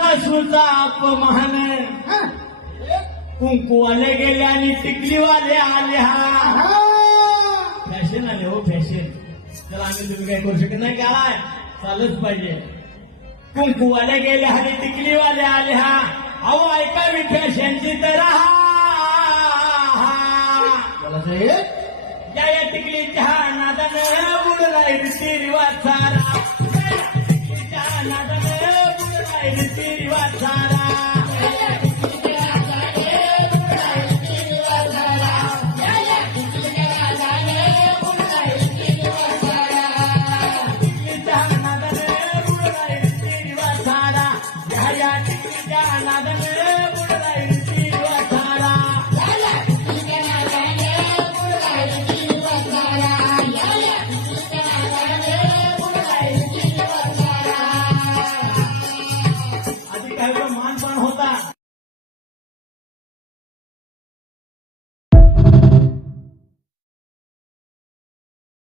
सासूचा अपमान कुंकूवाले गेले आणि टिकलीवाले आले. हा फॅशन आले हो फॅशन. चला आम्ही तुम्ही काही करू शकत नाही काय चालच पाहिजे. कुंकूवाले गेले आणि टिकलीवाले आले. हा अहो ऐकावी फॅशनची तर या टिकलीच्या नादानं बुडलाय रीतिरिवाज सारा. टिकलीच्या नादानं बुडलाय रीतिरिवाज सारा. टिकलीच्या नादानं